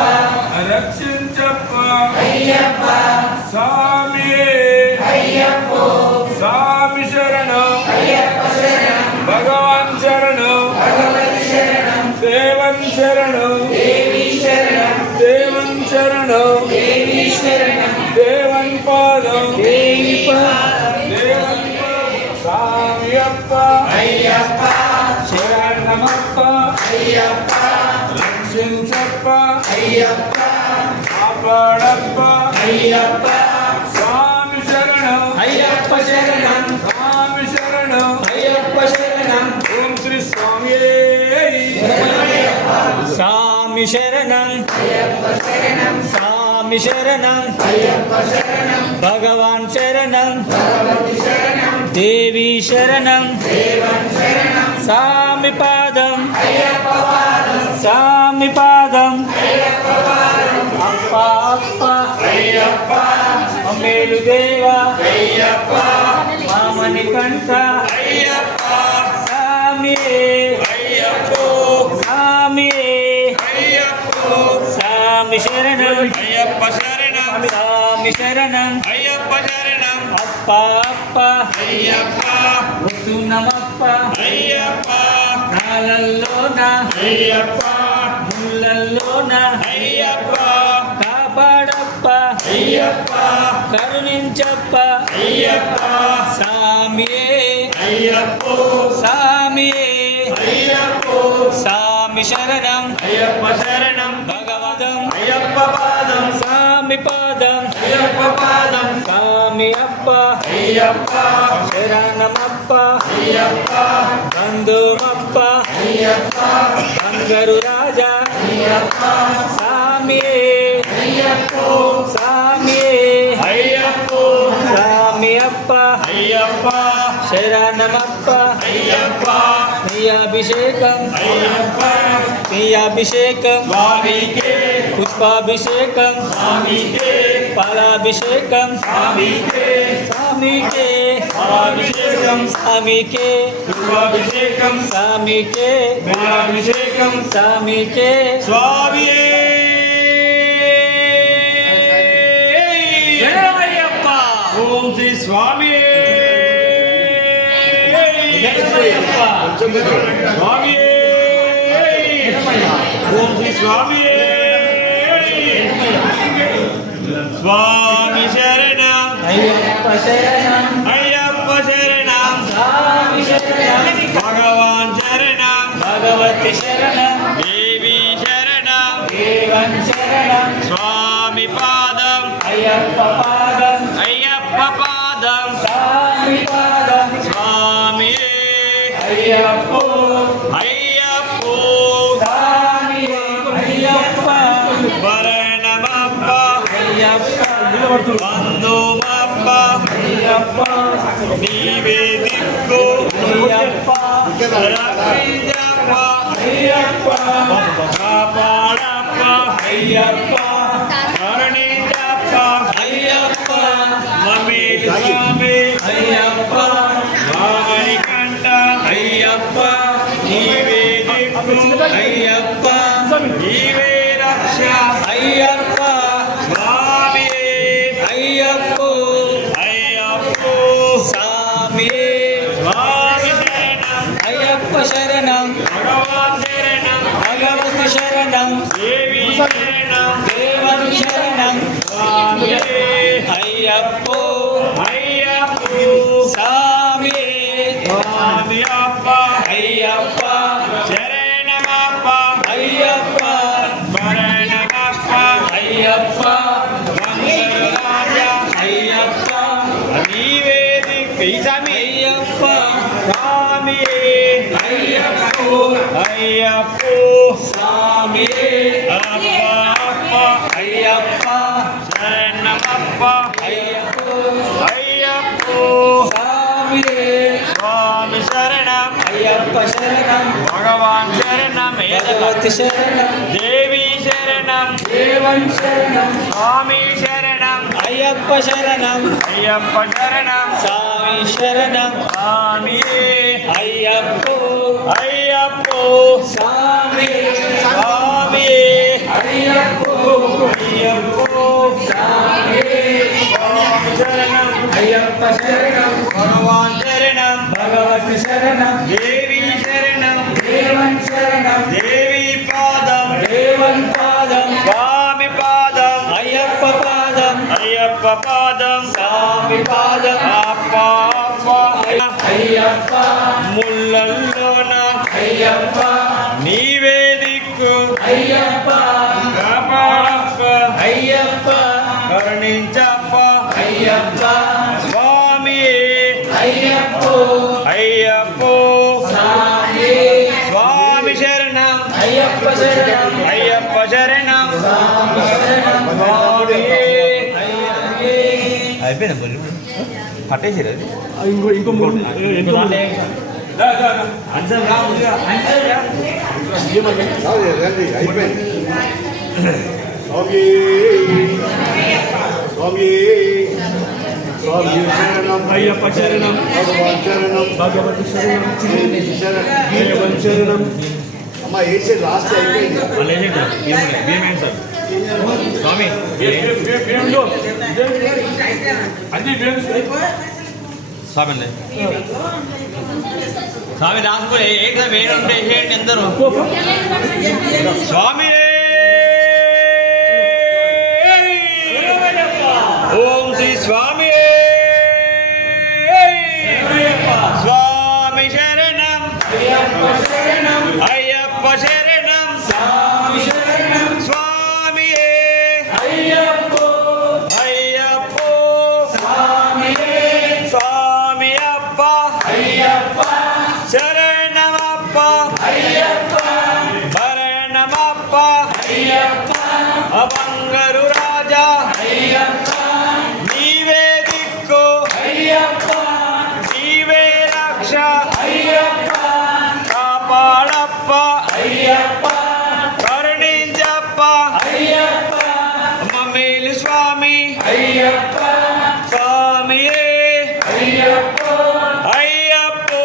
రక్షించప్ప అయ్యప్ప స్వామియే అయ్యప్ప స్వామి శరణం అయ్యప్ప శరణం భగవాన్ శరణం భగవతి శరణం దేవన్ శరణం దేవి శరణం దేవన్ శరణం దేవి శరణం దేవన్ పాదం దేవి దేవన్ పాదం స్వామి అప్ప అయ్యప్ప శరణమప్ప అయ్యప్ప రక్షించప్ప అయ్యప్ప కాపాడప్ప అయ్యప్ప స్వామి శరణం అయ్యప్ప శరణం స్వామి శరణం అయ్యప్ప శరణం ఓం శ్రీ స్వామి స్వామి శరణం అయ్యప్ప శరణం స్వామి శరణం అయ్యప్ప శరణం భగవాన్ శరణం భగవతి శరణం దేవి శరణం దేవన్ శరణం స్వామి పాదం అయ్యప్ప పాదం స్వామి పాదం అయ్యప్ప పాదం అప్ప అప్ప అయ్యప్ప అమ్మేలు దేవా అయ్యప్ప మామని కంట అయ్యప్ప స్వామియే అయ్యప్ప స్వామియే అయ్యప్ప స్వామి శరణం అయ్యప్ప శరణం స్వామి శరణం అయ్యప్ప శరణం అప్ప అప్ప అయ్యప్ప వస్తున్నామప్ప అయ్యప్ప కాలల్లోన అయ్యప్ప ముళ్ళల్లోన అయ్యప్ప కాపాడప్ప అయ్యప్ప కరుణించప్ప అయ్యప్ప స్వామియే అయ్యప్ప స్వామియే అయ్యప్ప స్వామి శరణం అయ్యప్ప శరణం భగవదం అయ్యప్ప పాదం స్వామి పాదం అయ్యప్ప పాదం స్వామి అప్ప అయ్యప్ప శరణమప్ప అయ్యప్ప బంధుమప్ప అయ్యప్ప బంగారు రాజా అయ్యప్ప స్వామియే అయ్యప్ప స్వామియే అయ్యప్ప స్వామి అప్ప అయ్యప్ప శరణమప్ప అయ్యప్ప నీ అభిషేకం అయ్యప్ప నీ అభిషేకం స్వామికే పుష్పాభిషేకం స్వామికే పాలాభిషేకం స్వామికే స్వామికే అభిషేకం స్వామికే శుభాభిషేకం స్వామికే అభిషేకం స్వామికే స్వామియే శరణమయ్యప్ప ఓం శ్రీ స్వామియే శరణమయ్యప్ప స్వామియే ఓం శ్రీ స్వామియే స్వామి శరణం అయ్యప్ప శరణం అయ్యప్ప శరణం స్వామి శరణం భగవాన్ శరణం భగవతి శరణం దేవి శరణం దేవం శరణం స్వామి పాదం అయ్యప్ప పాదం అయ్యప్ప పాదం స్వామి పాదం స్వామి అయ్యప్పో అయ్యప్పో స్వామి అయ్యప్ప వరణమప్ప అయ్యప్ప బంధుమప్ప అయ్యప్ప నీవే దిక్కు అయ్యప్ప రక్షించప్ప అయ్యప్ప కాపాడప్ప అయ్యప్ప కరుణించప్ప అయ్యప్ప మమ్మీ స్వామి అయ్యప్ప వామనికంఠ అయ్యప్ప నీవే దిక్కు అయ్యప్ప నీవే రక్ష అయ్యప్ప స్వామి అయ్యప్పో అయ్యప్పో స్వామి స్వామి శరణం అయ్యప్ప శరణం భగవాన్ శరణం భగవతి శరణం దేవి శరణం దేవం శరణం స్వామి అయ్యప్పో అయ్యప్పో స్వామి స్వామి అప్ప అయ్యప్ప శరణమప్ప అయ్యప్ప మరణమప్ప అయ్యప్ప వందరాజ అయ్యప్ప నీవే దిక్కు స్వామి అయ్యప్ప స్వామి అయ్యప్పో అయ్యప్పో స్వామి అప్ప అప్ప అయ్యప్ప శరణమప్ప అయ్యప్పో అయ్యప్పో స్వామి స్వామి శరణం అయ్యప్ప శరణం భగవాన్ శరణం భగవతి శరణం దేవి శరణం దేవం శరణం స్వామి శరణం అయ్యప్ప శరణం అయ్యప్ప శరణం స్వామి శరణం స్వామి అయ్యప్పో అయ్యప్పో స్వామి స్వామి అయ్యప్పో అయ్యప్పో స్వామి స్వామి శరణం అయ్యప్ప శరణం భగవాన్ శరణం భగవతి శరణం దేవి శరణం దేవం శరణం దేవి పాదం దేవం పాదం స్వామి పాదం అయ్యప్ప పాదం అయ్యప్ప పాదం స్వామి పాదం అప్ప అప్ప అయ్యప్ప ముళ్ళల్లోన అయ్యప్ప నీవే దిక్కు అయ్యప్ప కాపాడప్ప అయ్యప్ప కరుణించప్ప అయ్యప్ప స్వామి అయ్యప్పో అయ్యప్పో స్వామి స్వామి శరణం అయ్యప్ప శరణం అయ్యప్ప శరణం స్వామి శరణం స్వామి అయిపోయింది బలి పట్టేసారు అది రండి అయిపోయింది స్వామి స్వామి స్వామి శరణం అయ్యప్ప శరణం భగవాన్ శరణం భగవతి శరణం దేవి శరణం దేవన్ శరణం అమ్మ వేసే లాస్ట్ అయిపోయింది స్వామి స్వామి స్వామి రాసుకుని ఏదో వేరుంటే చేయండి అందరూ స్వామి ఓం శ్రీ స్వామి స్వామి శరణం అయ్యప్ప శరణం అయ్యప్ప శరణం స్వామి శరణం స్వామి అయ్యప్పో అయ్యప్పో స్వామి స్వామి అప్ప అయ్యప్ప శరణమప్ప అయ్యప్ప భరణమప్ప అయ్యప్ప అబంగరు రాజా అయ్యప్ప నీవే దిక్కు అయ్యప్ప నీవే రక్ష అయ్యప్ప కాపాడప్ప అయ్యప్ప కరుణించప్ప అయ్యప్ప మమ్మేలు స్వామి అయ్యప్ప స్వామి అయ్యప్ప అయ్యప్పో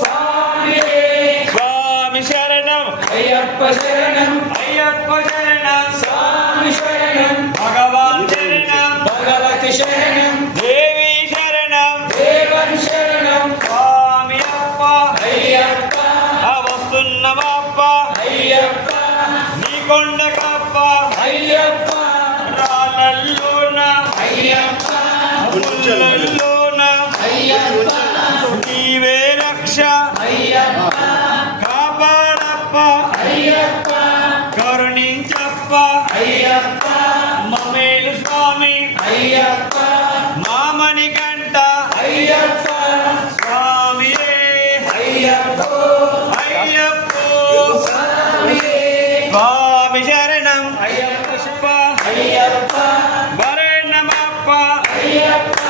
స్వామి స్వామి శరణం అయ్యప్ప శరణం అయ్యప్ప శరణం స్వామి శరణం భగవాన్ శరణం భగవతి శరణం దేవి శరణం దేవం శరణం స్వామి అప్ప అయ్యప్ప వస్తున్నమప్ప అయ్యప్ప నీ కొండకప్ప అయ్యప్ప రాళ్ళల్లోన అయ్యప్ప ముళ్ళల్లోన అయ్యప్ప నీవే రక్ష అయ్యప్ప కాపాడప్ప అయ్యప్ప కరుణించప్ప అయ్యప్ప మమ్మేలు స్వామి అయ్యప్ప మామణికంఠ అయ్యప్ప స్వామియే అయ్యప్ప అయ్యప్పో స్వామియే స్వామి శరణం అయ్యప్ప అయ్యప్ప వరణమప్ప అయ్యప్ప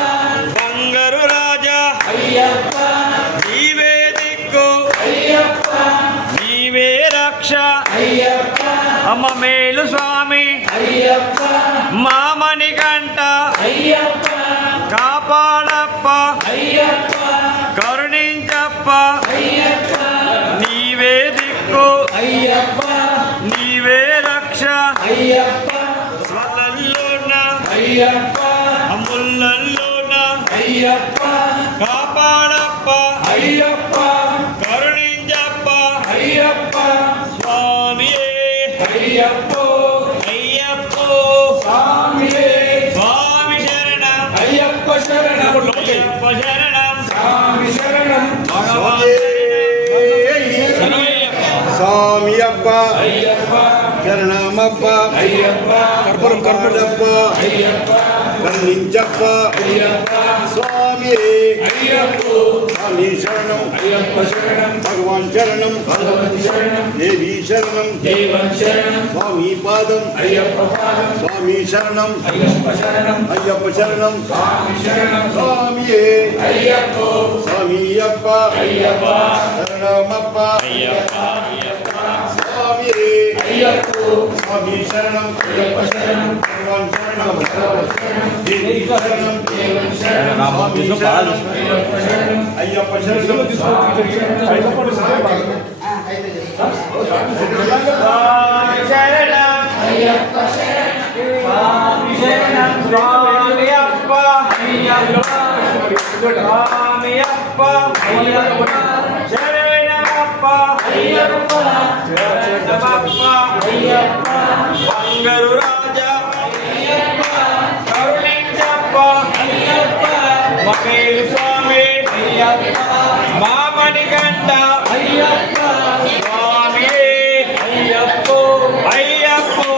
బంగారు రాజా అయ్యప్ప నీవే దిక్కు అయ్యప్ప నీవే రక్ష అయ్యప్ప అమ్మ మేలు స్వామి అయ్యప్ప మామణికంఠ అయ్యప్ప కాపాడప్ప అయ్యప్ప కరుణించప్ప అయ్యప్ప నీవే దిక్కు అయ్యప్ప నీవే రక్ష అయ్యప్ప స్వలల్లోన అయ్యప్ప అమ్ములల్లోన అయ్యప్ప కాపాడప్ప అయ్యప్ప కరుణించప్ప అయ్యప్ప స్వామియే అయ్యప్ప అయ్యప్పో స్వామియే స్వామి శరణం అయ్యప్ప శరణం అయ్యప్ప శరణం స్వామి శరణం భగవాన్ శరణయ్యప్ప స్వామి అప్ప అయ్యప్ప శరణమప్ప అయ్యప్ప కర్పూరప్ప అయ్యప్ప కరుణించప్ప అయ్యప్ప స్వామి అయ్యప్ప స్వామి శరణం అయ్యప్ప శరణం భగవాన్ శరణం భగవతి శరణం దేవి శరణం దేవం శరణం స్వామి పాదం అయ్యప్ప పాదం స్వామి శరణం అయ్యప్ప శరణం అయ్యప్ప శరణం స్వామి శరణం స్వామి అయ్యప్ప స్వామి అప్ప అయ్యప్ప శరణమప్ప అయ్యప్ప స్వామి అయ్యప్ప స్వామి శరణం అయ్యప్ప శరణం భగవాన్ శరణం భగవతి శరణం దేవి శరణం దేవం శరణం స్వామి శరణం అయ్యప్ప శరణం అయ్యప్ప శరణం స్వామి శరణం అయ్యప్ప శరణం స్వామి శరణం స్వామి అప్ప స్వామి అప్ప శరణమప్ప అయ్యప్ప శరణమప్ప అయ్యప్ప బంగారు రాజా అయ్యప్ప కరుణించప్ప అయ్యప్ప మమ్మేలు స్వామి అయ్యప్ప మామణికంఠ అయ్యప్ప స్వామియే అయ్యప్ప అయ్యప్పో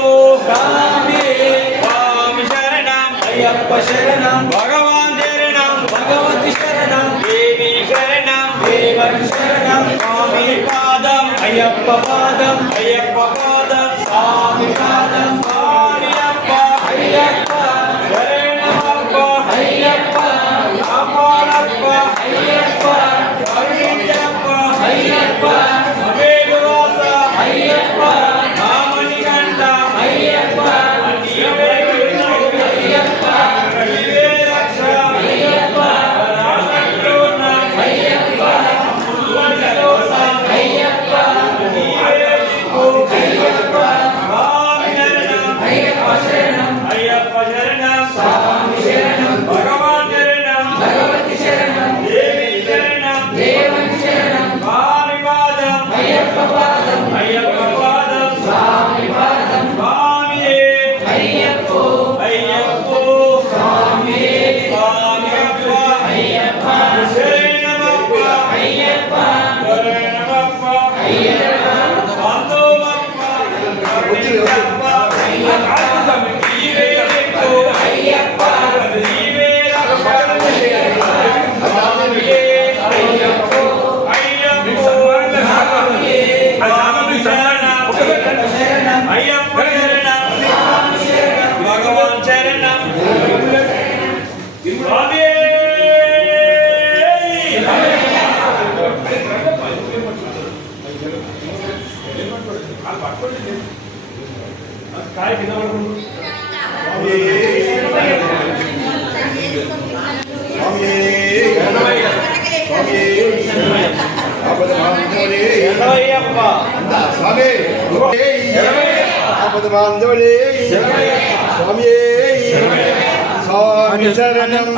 స్వామియే స్వామి శరణం అయ్యప్ప శరణం భగవాన్ శరణం భగవతి శరణం దేవి శరణం దేవం శరణం స్వామి పాదం అయ్యప్ప పాదం అయ్యప్ప పాదం స్వామి పాదం స్వామి అప్ప అయ్యప్ప శరణమప్ప అయ్యప్ప కాపాడప్ప అయ్యప్ప కరుణించప్ప అయ్యప్ప మమ్మేలు వాస అయ్యప్ప మామణికంఠ అయ్యప్ప నీవే దిక్కు, అయ్యప్ప నీవే రక్ష అయ్యప్ప రాజల్లోన అయ్యప్ప అమ్ములల్లోన అయ్యప్ప నీవే దిక్కు, అయ్యప్ప స్వామి శరణం అయ్యప్ప శరణం అయ్యప్ప శరణం స్వామి శరణం భగవాన్ శరణం భగవతి శరణం దేవి శరణం దేవం శరణం స్వామి పాదం అయ్యప్ప పాదం అయ్యప్ప పాదం స్వామి పాదం స్వామియే అయ్యప్ప అయ్యప్పో స్వామియే స్వామి అప్ప అయ్యప్ప శరణమప్ప అయ్యప్ప శరణమప్ప అయ్యప్ప బంధువప్ప కరుణించప్ప నీవే దిక్కు, అయ్యప్ప నీవే రక్ష స్వామియే అయ్యప్ప అయ్యప్పో స్వామియే స్వామి శరణం శరణం అయ్యప్ప శరణం స్వామి శరణం భగవాన్ శరణం స్వామి శరణమయ్యప్ప స్వామి స్వామి శరణం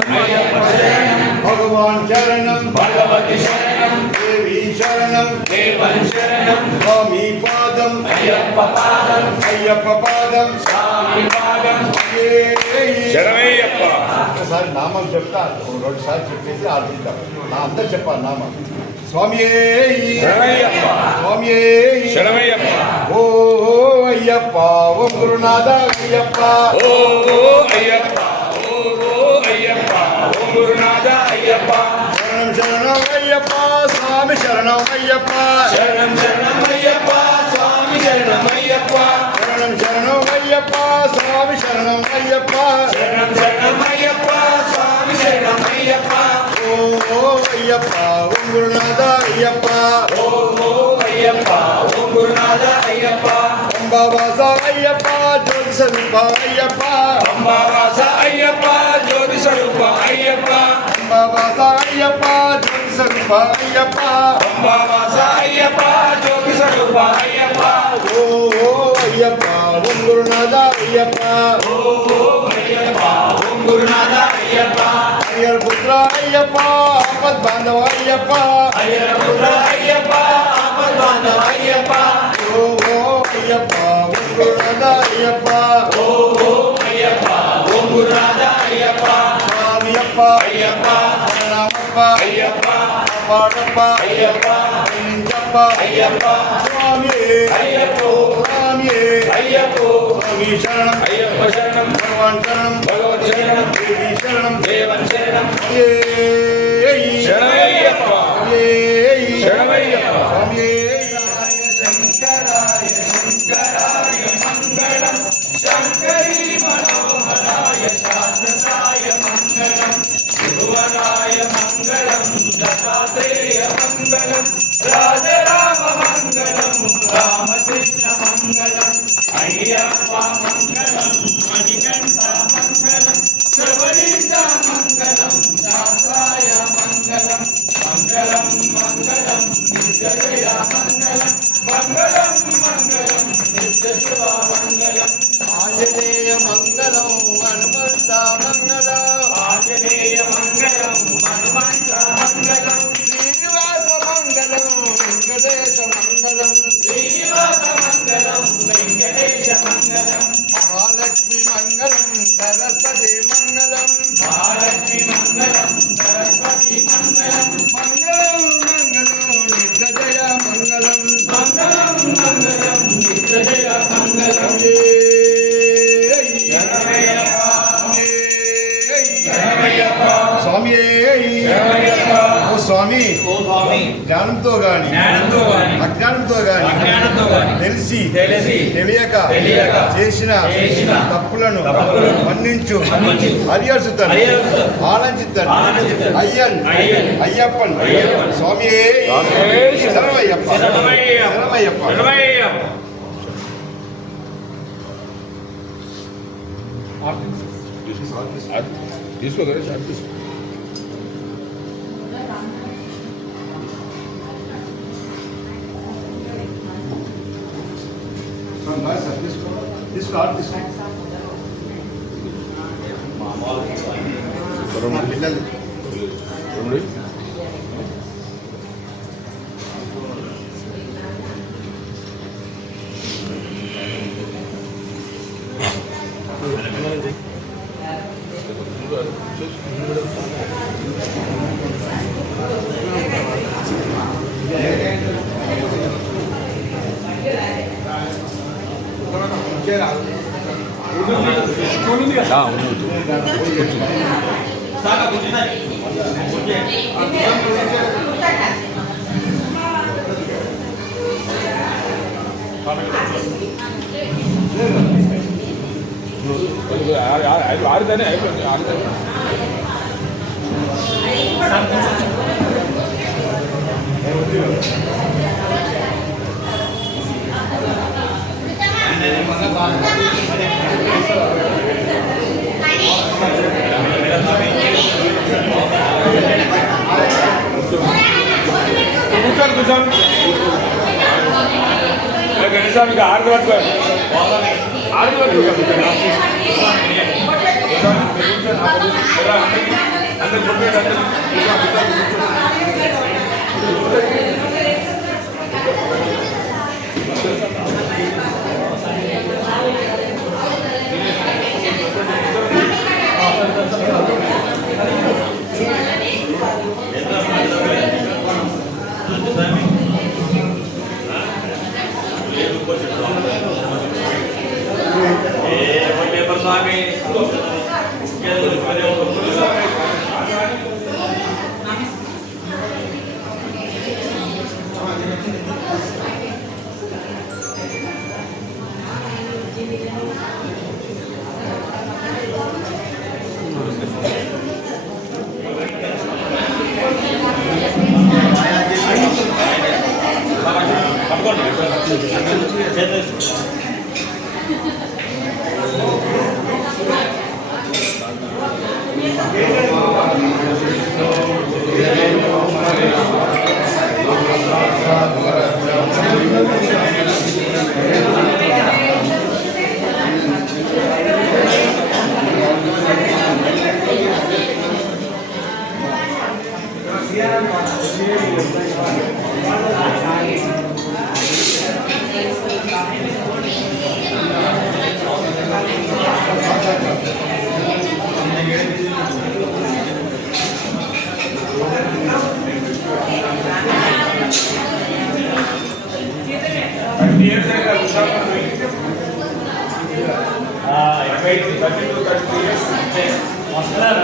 భగవాన్ శరణం భగవతి శరణం దేవి శరణం దేవం శరణం స్వామి పాదం అయ్యప్ప పాదం అయ్యప్ప పాదం స్వామి పాదం ఒకసారి నామం చెప్తా 2 సార్లు చెప్పేసి ఆర్థిద్దాం నా అంతా చెప్పాలి నామం స్వామియే శరణమయ్యప్ప స్వామియే శరణమయ్యప్ప ఓ అయ్యప్ప ఓం గురునాథ అయ్యప్ప ఓ అయ్యప్ప ఓ అయ్యప్ప ఓ గురునాథ అయ్యప్ప శరణం శరణం అయ్యప్ప స్వామి శరణం అయ్యప్ప శరణం శరణమయ్యప్ప స్వామి శరణమయ్యప్ప శరణం శరణం అయ్యప్ప స్వామి శరణం అయ్యప్ప శరణం శరణమయ్యప్ప స్వామి శరణమయ్యప్ప ఓ అయ్యప్ప ఓం గురునాథ అయ్యప్ప ఓ అయ్యప్ప ఓ గురునాథ అయ్యప్ప అంబావాస అయ్యప్ప జ్యోతి స్వరూప అయ్యప్ప అంబావాస అయ్యప్ప జ్యోతి స్వరూప అయ్యప్ప అంబావాస అయ్యప్ప జ్యోతి స్వరూప అయ్యప్ప అంబావాస అయ్యప్ప జ్యోతి స్వరూప అయ్యప్ప ఓ అయ్యప్ప ఓం గురునాథ అయ్యప్ప అయ్యప్ప ఓం గురునాథ అయ్యప్ప అయ్యర్ పుత్ర అయ్యప్ప ఆపద్ బాంధవ అయ్యప్ప అయ్యప్ప పుత్ర అయ్యప్ప ఆపద్ బాంధవ అయ్యప్ప ఓ అయ్యప్ప ఓం గురునాథ అయ్యప్ప ఓ అయ్యప్ప ఓం గురునాథ అయ్యప్ప స్వామియప్ప అయ్యప్ప రామప్ప అయ్యప్ప పాడప్ప అయ్యప్ప నింజప్ప అయ్యప్ప స్వామి అయ్యప్ప స్వామి అయ్యప్ప స్వామి శరణం అయ్యప్ప శరణం భగవాన్ శరణం భగవత్ శరణం దేవి శరణం దేవన్ శరణం ఏయ్ శరణమయ్యప్ప ఏయ్ శరణమయ్యప్ప స్వామి శంకరాయ శంకరాయ మంగళం శంకరీ మనోహరాయ శాశ్వతాయ మంగళం ధ్రువరాయ మంగళం దత్తాత్రేయ మంగళం రాజరామ మంగళం రామకృష్ణ మంగళం అయ్యప్ప మంగళం మణికంఠ మంగళం శబరీశ మంగళం శాస్త్రాయ మంగళం మంగళం మంగళం నిత్యజయ మంగళం మంగళం మంగళం నిత్యశివ మంగళం ఆంజనేయ మంగళం హనుమంత మంగళం ఆంజనేయ మంగళం హనుమంత మంగళం శ్రీనివాస మంగళం వెంకటేశ మంగళం శ్రీనివాస మంగళం వెంకటేశ మంగళం మహాలక్ష్మి మంగళం సరస్వతి మంగళం మహాలక్ష్మి మంగళం సరస్వతి మంగళం మంగళం మంగళం నిత్యజయ మంగళం మంగళం మంగళం నిత్యజయ మంగళం స్వామి శరణమయ్యప్ప ఓ స్వామి ఓ స్వామి జ్ఞానంతో గాని జ్ఞానంతో గాని అజ్ఞానంతో గాని అజ్ఞానంతో గాని తెలిసి తెలియక చేసిన చేసిన తప్పులను తప్పులను మన్నించు మన్నించు హరిహర్షుతన్ హరిహర్షుతన్ ఆనందితన్ ఆనందితన్ అయ్యన్ అయ్యన్ అయ్యప్పన్ అయ్యప్పన్ స్వామి స్వామియే శరణమయ్యప్ప శరణమయ్యప్ప శరణమయ్యప్ప శరణమయ్యప్ప తీసుకో గణేష్ అది తీసుకో తీసుకో పిల్లలు రెండు ఆరుదానే అయిపోయింది ఆరుదానే కూర్చోండి గణేశానికి ఆరుది పట్టుకోండి ఆరుది పట్టుకోండి స్వామి వస్తున్నారు